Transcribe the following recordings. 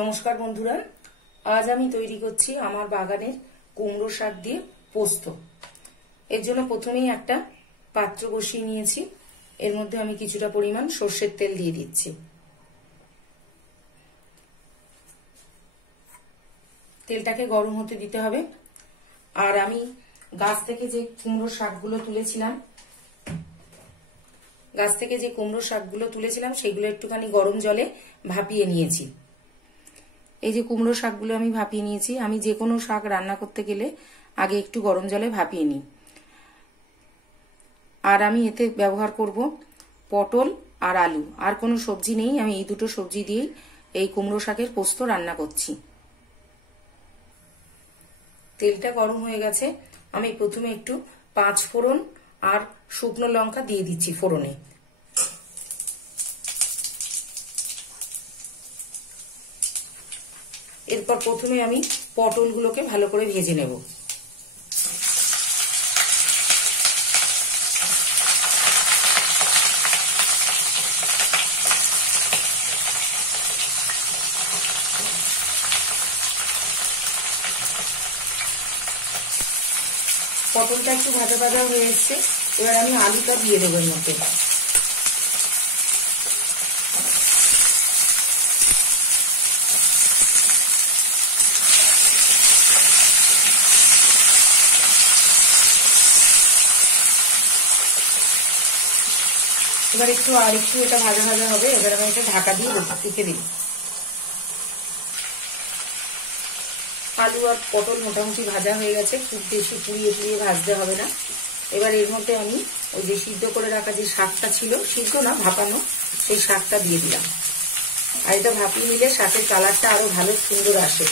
নমস্কার বন্ধুরা, আজ আমি তৈরি করছি আমার বাগানের কুমড়ো শাক দিয়ে পোস্ত। এর জন্য প্রথমেই একটা পাত্র বসিয়ে নিয়েছি। এর মধ্যে আমি কিছুটা পরিমাণ সর্ষের তেল দিয়ে দিচ্ছি। তেলটাকে গরম হতে দিতে হবে। আর আমি গাছ থেকে যে কুমড়ো শাকগুলো তুলেছিলাম সেগুলো একটুখানি গরম জলে ভাপিয়ে নিয়েছি। এই যে কুমড়ো শাকগুলো আমি ভাপিয়ে নিয়েছি। আমি যে কোনো শাক রান্না করতে গেলে আগে একটু গরম জলে ভাপিয়ে নিই। আর আমি এতে ব্যবহার করব পটল আর আলু, আর কোনো সবজি নেই। আমি এই দুটো সবজি দিয়েই এই কুমড়ো শাকের পোস্ত রান্না করছি। তেলটা গরম হয়ে গেছে। আমি প্রথমে একটু 5 ফোড়ন আর শুকনো লঙ্কা দিয়ে দিচ্ছি ফোড়নে। এরপর প্রথমে আমি পটলগুলোকে ভালো করে ভেজে নেব। পটলটা একটু ভাজা ভাজা হয়ে এসছে। এবার আমি আলুটা দিয়ে দেবো এর মধ্যে। এবার একটু এটা ভাজা ভাজা হবে। এবার আমি এটা ঢাকা দিয়ে রেখে দিই। আলু আর পটল মোটামুটি ভাজা হয়ে গেছে, খুব বেশি পুড়িয়ে ভাজতে হবে না। এবার এর মধ্যে আমি ওই যে সিদ্ধ করে রাখা যে শাকটা ছিল, সিদ্ধ না ভাপানো, সেই শাকটা দিয়ে দিলাম। আর এটা ভাপিয়ে নিলে শাকের কালারটা আরো ভালো সুন্দর আসে।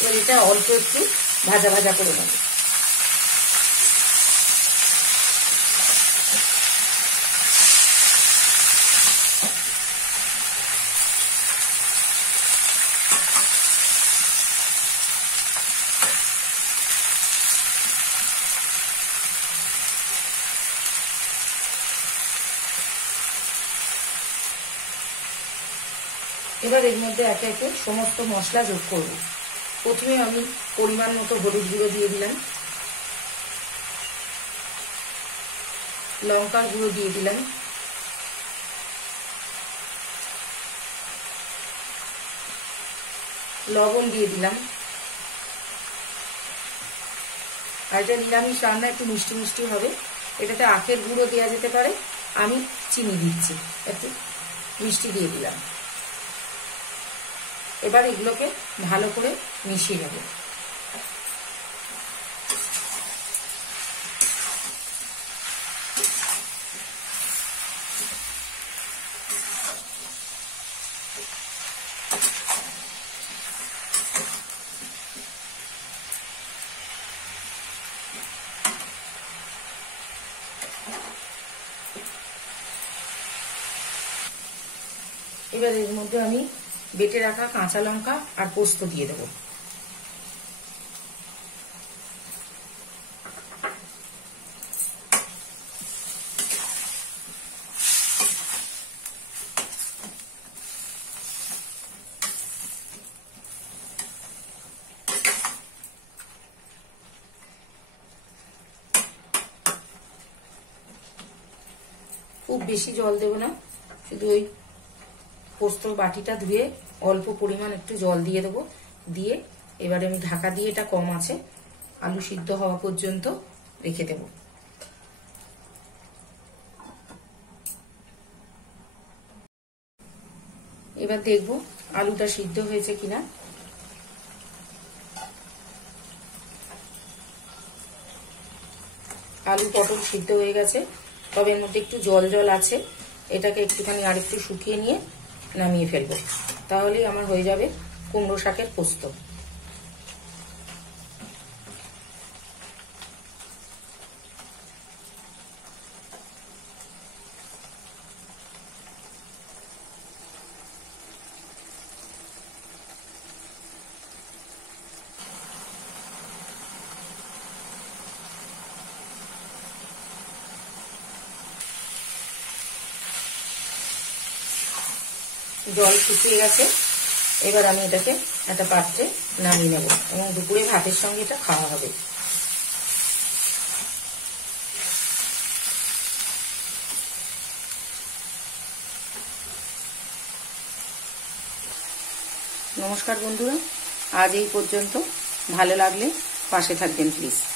এবার এটা অল্প একটু ভাজা ভাজা করে নেব। এবার এর মধ্যে একে একে সমস্ত মশলা যোগ করব। প্রথমে আমি পরিমাণ মতো হলুদ গুঁড়ো দিয়ে দিলাম, লঙ্কার গুঁড়ো দিয়ে দিলাম, লবণ দিয়ে দিলাম। আর এটা নিরামিষ রান্না, একটু মিষ্টি মিষ্টি হবে। এটাতে আখের গুঁড়ো দেওয়া যেতে পারে, আমি চিনি দিচ্ছি, একটু মিষ্টি দিয়ে দিলাম। এবার এগুলোকে ভালো করে মিশিয়ে নেব। এবার এর মধ্যে আমি বেটে রাখা কাঁচা লঙ্কা আর পোস্ত দিয়ে দেব। খুব বেশি জল দেব না, শুধু ওই পোস্তর বাটিটা ধুয়ে অল্প পরিমাণ একটু জল দিয়ে দেবো। দিয়ে এবারে আমি ঢাকা দিয়ে, এটা কম আছে, আলু সিদ্ধ হওয়া পর্যন্ত রেখে দেব। এবার দেখব আলুটা সিদ্ধ হয়েছে কিনা। আলু পটল সিদ্ধ হয়ে গেছে, তবে এর মধ্যে একটু জল জল আছে। এটাকে একটুখানি আরেকটু শুকিয়ে নিয়ে নামিয়ে ফেলবো, তাহলেই আমার হয়ে যাবে কুমড়ো শাকের পোস্ত। জল শুকিয়ে গেছে। এবার আমি এটাকে একটা পাত্রে নামিয়ে নেব এবং দুপুরে ভাতের সঙ্গে এটা খাওয়া হবে। নমস্কার বন্ধুরা, আজ এই পর্যন্ত। ভালো লাগলে পাশে থাকবেন প্লিজ।